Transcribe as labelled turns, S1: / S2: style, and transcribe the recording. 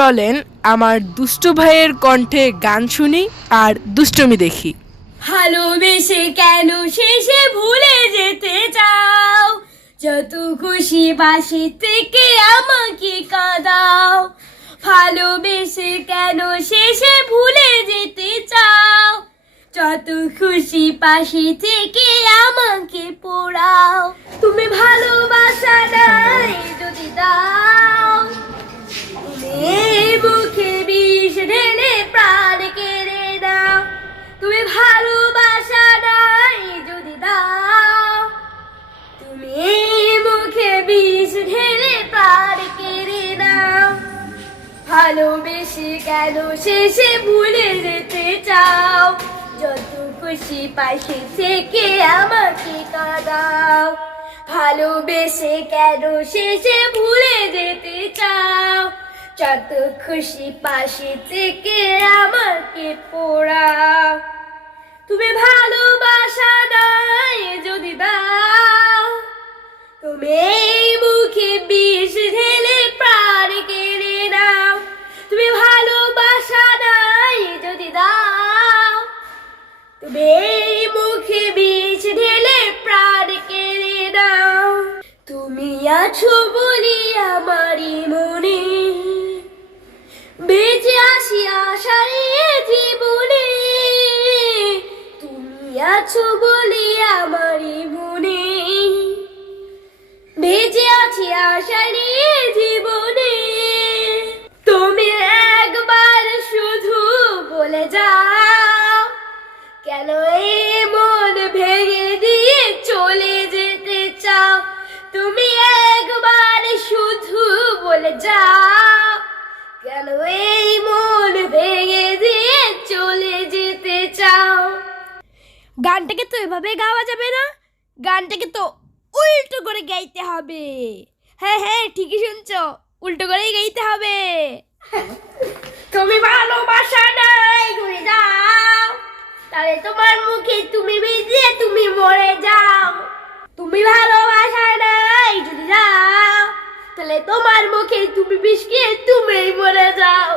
S1: চলেন আমার দুষ্টু ভাইয়ের কণ্ঠে গান শুনি আর দুষ্টমি দেখি।
S2: ভালোবেসে কেন শেষে ভুলে যেতে চাও? যত খুশি বাসি থেকে আমাকে কাঁদাও। ভালোবেসে কেন শেষে ভুলে যেতে চাও? যত খুশি পাশে থেকে আমাকে পোড়াও। তুমি ভালোবাসা নাই ভালোবেসে কেন? শেষে ভুলে যেতে চাও। যত খুশি পাশে থেকে আমাকে কাঁদাও। ভালোবেসে কেন শেষে ভুলে যেতে চাও? যত খুশি পাশে থেকে আমাকে পোড়াও। তুমি ভালোবাসা আছো বলি আমারই মনে। বেঁচে আসি আশারে জীবনে। তুমি আছো বলি আমারই মনে। বেঁচে আছি আশা নিয়ে জীবনে। তুমি একবার শুধু বলে যাও, কেন যাও। কেন এই মন ভেঙে দিয়ে চলে যেতে চাও? গানটাকে তো এভাবে গাওয়া যাবে না। গানটাকে তো উল্টো করে গাইতে হবে। হ্যাঁ হ্যাঁ ঠিকই শুনছো। উল্টো করেই গাইতে হবে। তুমি ভালোবাসা নাই, ঘুরে যাও। তাহলে তোমার মুখে তুমি ভিজিয়ে তুমি মরে যাও। তোমার মুখে তুমি বিষকিয়ে তুমি মরে যাও।